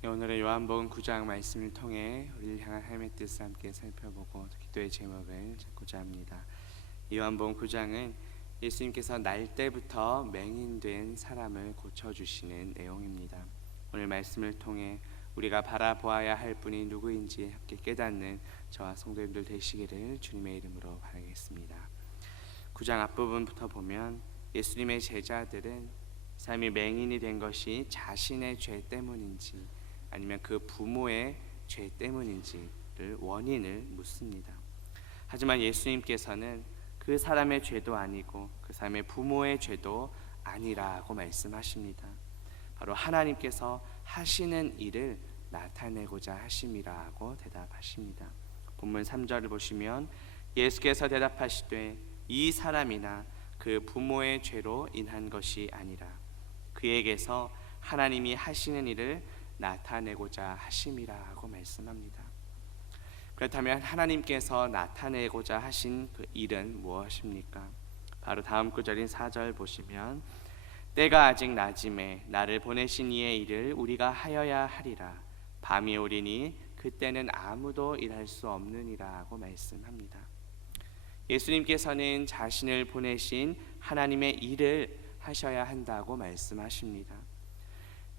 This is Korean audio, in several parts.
오늘의 요한복음 9장 말씀을 통해 우리를 향한 하나님의 뜻을 함께 살펴보고 기도의 제목을 잡고자 합니다. 요한복음 9장은 예수님께서 날 때부터 맹인된 사람을 고쳐주시는 내용입니다. 오늘 말씀을 통해 우리가 바라보아야 할 분이 누구인지 함께 깨닫는 저와 성도님들 되시기를 주님의 이름으로 바라겠습니다. 9장 앞부분부터 보면 예수님의 제자들은 삶이 맹인이 된 것이 자신의 죄 때문인지 아니면 그 부모의 죄 때문인지를 원인을 묻습니다. 하지만 예수님께서는 그 사람의 죄도 아니고 그 사람의 부모의 죄도 아니라고 말씀하십니다. 바로 하나님께서 하시는 일을 나타내고자 하심이라고 대답하십니다. 본문 3절을 보시면 예수께서 대답하시되 이 사람이나 그 부모의 죄로 인한 것이 아니라 그에게서 하나님이 하시는 일을 나타내고자 하심이라고 말씀합니다. 그렇다면 하나님께서 나타내고자 하신 그 일은 무엇입니까? 바로 다음 구절인 4절 보시면 때가 아직 낮음에 나를 보내신 이의 일을 우리가 하여야 하리라. 밤이 오리니 그때는 아무도 일할 수 없느니라고 말씀합니다. 예수님께서는 자신을 보내신 하나님의 일을 하셔야 한다고 말씀하십니다.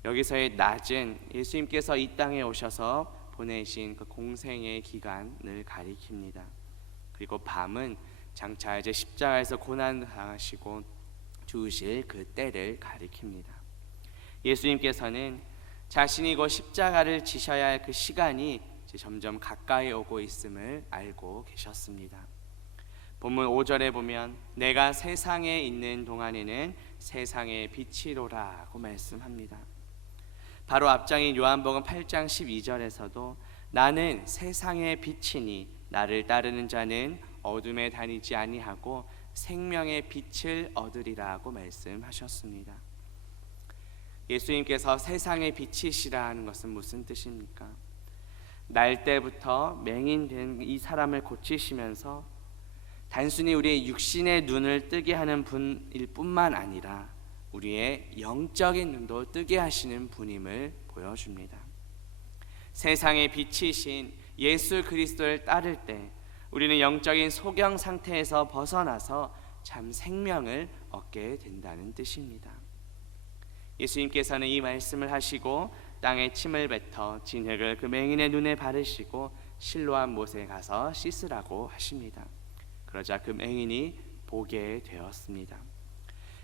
여기서의 낮은 예수님께서 이 땅에 오셔서 보내신 그 공생의 기간을 가리킵니다. 그리고 밤은 장차 이제 십자가에서 고난 당하시고 죽으실 그 때를 가리킵니다. 예수님께서는 자신이 곧 십자가를 지셔야 할 그 시간이 이제 점점 가까이 오고 있음을 알고 계셨습니다. 본문 5절에 보면 내가 세상에 있는 동안에는 세상의 빛이로라고 말씀합니다. 바로 앞장인 요한복음 8장 12절에서도 나는 세상의 빛이니 나를 따르는 자는 어둠에 다니지 아니하고 생명의 빛을 얻으리라고 말씀하셨습니다. 예수님께서 세상의 빛이시라 하는 것은 무슨 뜻입니까? 날 때부터 맹인된 이 사람을 고치시면서 단순히 우리의 육신의 눈을 뜨게 하는 분일 뿐만 아니라 우리의 영적인 눈도 뜨게 하시는 분임을 보여줍니다. 세상의 빛이신 예수 그리스도를 따를 때 우리는 영적인 소경 상태에서 벗어나서 참 생명을 얻게 된다는 뜻입니다. 예수님께서는 이 말씀을 하시고 땅에 침을 뱉어 진흙을 그 맹인의 눈에 바르시고 실로암 못에 가서 씻으라고 하십니다. 그러자 그 맹인이 보게 되었습니다.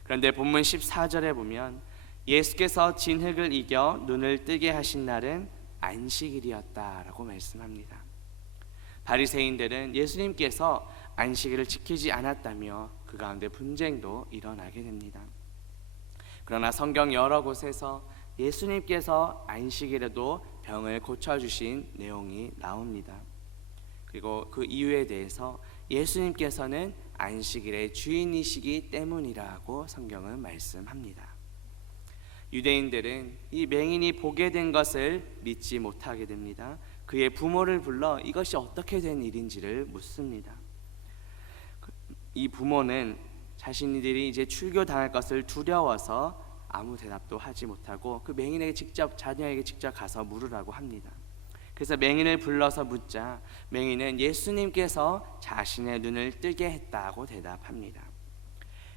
그런데 본문 14절에 보면 예수께서 진흙을 이겨 눈을 뜨게 하신 날은 안식일이었다라고 말씀합니다. 바리새인들은 예수님께서 안식일을 지키지 않았다며 그 가운데 분쟁도 일어나게 됩니다. 그러나 성경 여러 곳에서 예수님께서 안식일에도 병을 고쳐주신 내용이 나옵니다. 그리고 그 이유에 대해서 예수님께서는 안식일의 주인이시기 때문이라고 성경은 말씀합니다. 유대인들은 이 맹인이 보게 된 것을 믿지 못하게 됩니다. 그의 부모를 불러 이것이 어떻게 된 일인지를 묻습니다. 이 부모는 자신들이 이제 출교당할 것을 두려워서 아무 대답도 하지 못하고 그 맹인에게 직접 자녀에게 직접 가서 물으라고 합니다. 그래서 맹인을 불러서 묻자 맹인은 예수님께서 자신의 눈을 뜨게 했다고 대답합니다.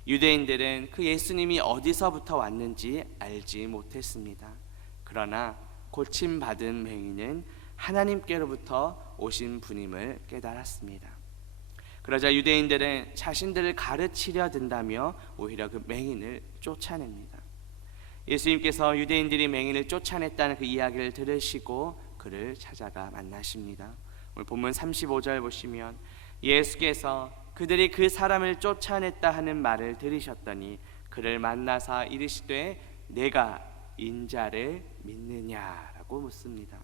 유대인들은 그 예수님이 어디서부터 왔는지 알지 못했습니다. 그러나 고침받은 맹인은 하나님께로부터 오신 분임을 깨달았습니다. 그러자 유대인들은 자신들을 가르치려 든다며 오히려 그 맹인을 쫓아냅니다. 예수님께서 유대인들이 맹인을 쫓아냈다는 그 이야기를 들으시고 그를 찾아가 만나십니다. 오늘 본문 35절 보시면 예수께서 그들이 그 사람을 쫓아냈다 하는 말을 들으셨더니 그를 만나사 이르시되 내가 인자를 믿느냐라고 묻습니다.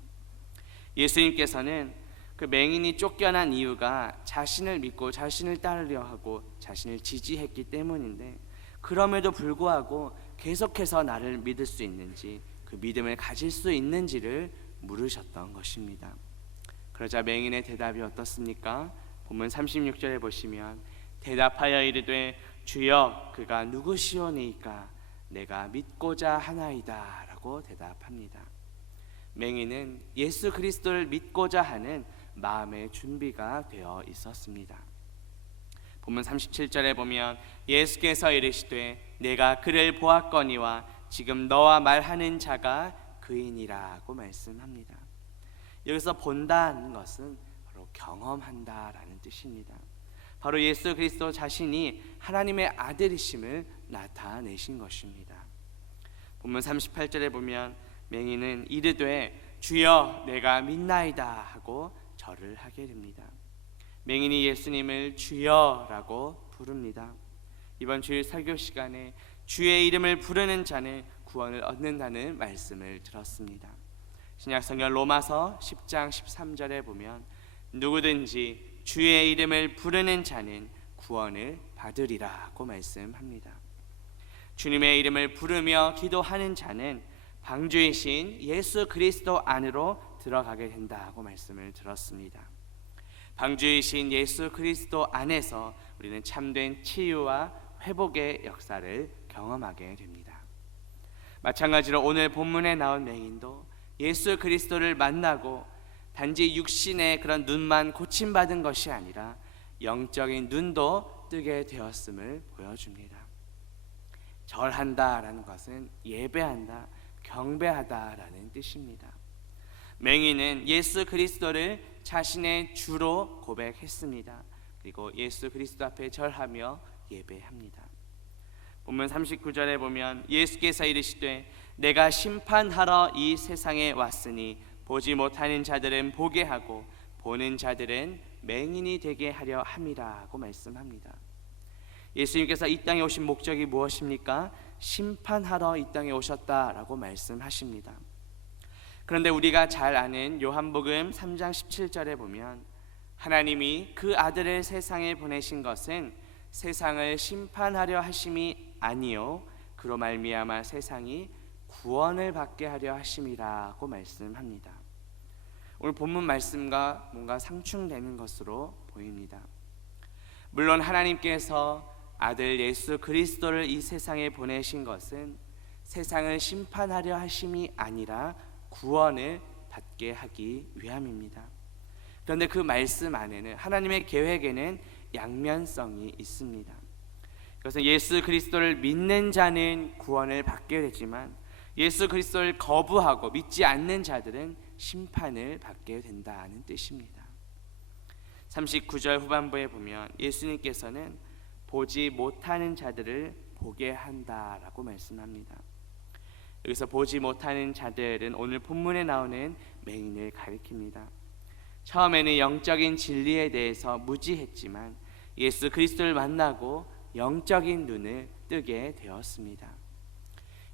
예수님께서는 그 맹인이 쫓겨난 이유가 자신을 믿고 자신을 따르려 하고 자신을 지지했기 때문인데 그럼에도 불구하고 계속해서 나를 믿을 수 있는지 그 믿음을 가질 수 있는지를 물으셨던 것입니다. 그러자 맹인의 대답이 어떻습니까? 본문 36절에 보시면 대답하여 이르되 주여 그가 누구시오니이까 내가 믿고자 하나이다 라고 대답합니다. 맹인은 예수 그리스도를 믿고자 하는 마음의 준비가 되어 있었습니다. 본문 37절에 보면 예수께서 이르시되 내가 그를 보았거니와 지금 너와 말하는 자가 그이니라고 말씀합니다. 여기서 본다는 것은 바로 경험한다라는 뜻입니다. 바로 예수 그리스도 자신이 하나님의 아들이심을 나타내신 것입니다. 본문 38절에 보면 맹인은 이르되 주여 내가 믿나이다 하고 절을 하게 됩니다. 맹인이 예수님을 주여라고 부릅니다. 이번 주일 설교 시간에 주의 이름을 부르는 자는 구원을 얻는다는 말씀을 들었습니다. 신약성경 로마서 10장 13절에 보면 누구든지 주의 이름을 부르는 자는 구원을 받으리라고 말씀합니다. 주님의 이름을 부르며 기도하는 자는 방주이신 예수 그리스도 안으로 들어가게 된다고 말씀을 들었습니다. 방주이신 예수 그리스도 안에서 우리는 참된 치유와 회복의 역사를 경험하게 됩니다. 마찬가지로 오늘 본문에 나온 맹인도 예수 그리스도를 만나고 단지 육신의 그런 눈만 고침받은 것이 아니라 영적인 눈도 뜨게 되었음을 보여줍니다. 절한다라는 것은 예배한다, 경배하다라는 뜻입니다. 맹인은 예수 그리스도를 자신의 주로 고백했습니다. 그리고 예수 그리스도 앞에 절하며 예배합니다. 본문 39절에 보면 예수께서 이르시되 내가 심판하러 이 세상에 왔으니 보지 못하는 자들은 보게 하고 보는 자들은 맹인이 되게 하려 함이라고 말씀합니다. 예수님께서 이 땅에 오신 목적이 무엇입니까? 심판하러 이 땅에 오셨다라고 말씀하십니다. 그런데 우리가 잘 아는 요한복음 3장 17절에 보면 하나님이 그 아들을 세상에 보내신 것은 세상을 심판하려 하심이 아니요 그로 말미암아 세상이 구원을 받게 하려 하심이라고 말씀합니다. 오늘 본문 말씀과 뭔가 상충되는 것으로 보입니다. 물론 하나님께서 아들 예수 그리스도를 이 세상에 보내신 것은 세상을 심판하려 하심이 아니라 구원을 받게 하기 위함입니다. 그런데 그 말씀 안에는 하나님의 계획에는 양면성이 있습니다. 그래서 예수 그리스도를 믿는 자는 구원을 받게 되지만 예수 그리스도를 거부하고 믿지 않는 자들은 심판을 받게 된다는 뜻입니다. 39절 후반부에 보면 예수님께서는 보지 못하는 자들을 보게 한다라고 말씀합니다. 여기서 보지 못하는 자들은 오늘 본문에 나오는 맹인을 가리킵니다. 처음에는 영적인 진리에 대해서 무지했지만 예수 그리스도를 만나고 영적인 눈을 뜨게 되었습니다.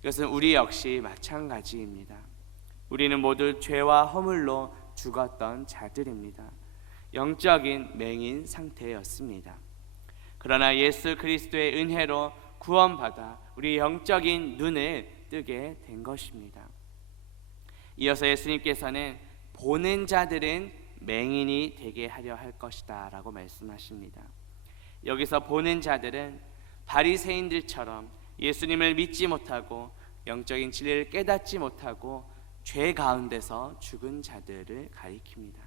이것은 우리 역시 마찬가지입니다. 우리는 모두 죄와 허물로 죽었던 자들입니다. 영적인 맹인 상태였습니다. 그러나 예수 그리스도의 은혜로 구원받아 우리 영적인 눈을 뜨게 된 것입니다. 이어서 예수님께서는 보는 자들은 맹인이 되게 하려 할 것이다 라고 말씀하십니다. 여기서 보는 자들은 바리새인들처럼 예수님을 믿지 못하고 영적인 진리를 깨닫지 못하고 죄 가운데서 죽은 자들을 가리킵니다.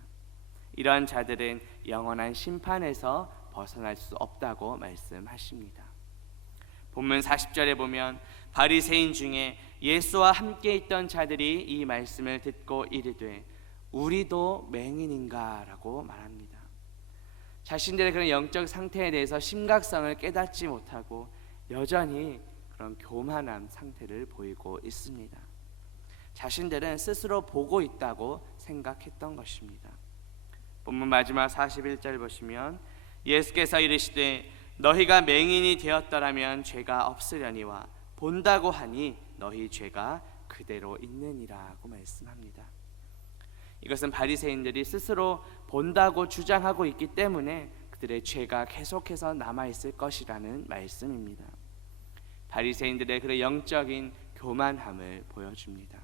이러한 자들은 영원한 심판에서 벗어날 수 없다고 말씀하십니다. 본문 40절에 보면 바리새인 중에 예수와 함께 있던 자들이 이 말씀을 듣고 이르되 우리도 맹인인가 라고 말합니다. 자신들의 그런 영적 상태에 대해서 심각성을 깨닫지 못하고 여전히 그런 교만한 상태를 보이고 있습니다. 자신들은 스스로 보고 있다고 생각했던 것입니다. 본문 마지막 41절 보시면 예수께서 이르시되 너희가 맹인이 되었더라면 죄가 없으려니와 본다고 하니 너희 죄가 그대로 있느니라고 말씀합니다. 이것은 바리새인들이 스스로 본다고 주장하고 있기 때문에 그들의 죄가 계속해서 남아있을 것이라는 말씀입니다. 바리새인들의 그런 영적인 교만함을 보여줍니다.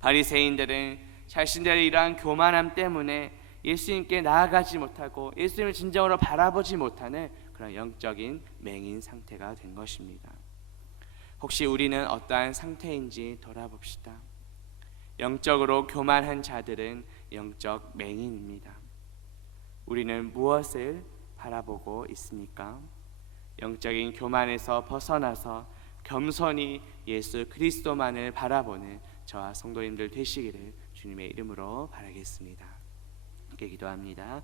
바리새인들은 자신들의 이러한 교만함 때문에 예수님께 나아가지 못하고 예수님을 진정으로 바라보지 못하는 그런 영적인 맹인 상태가 된 것입니다. 혹시 우리는 어떠한 상태인지 돌아봅시다. 영적으로 교만한 자들은 영적 맹인입니다. 우리는 무엇을 바라보고 있습니까? 영적인 교만에서 벗어나서 겸손히 예수 그리스도만을 바라보는 저와 성도님들 되시기를 주님의 이름으로 바라겠습니다. 함께 기도합니다.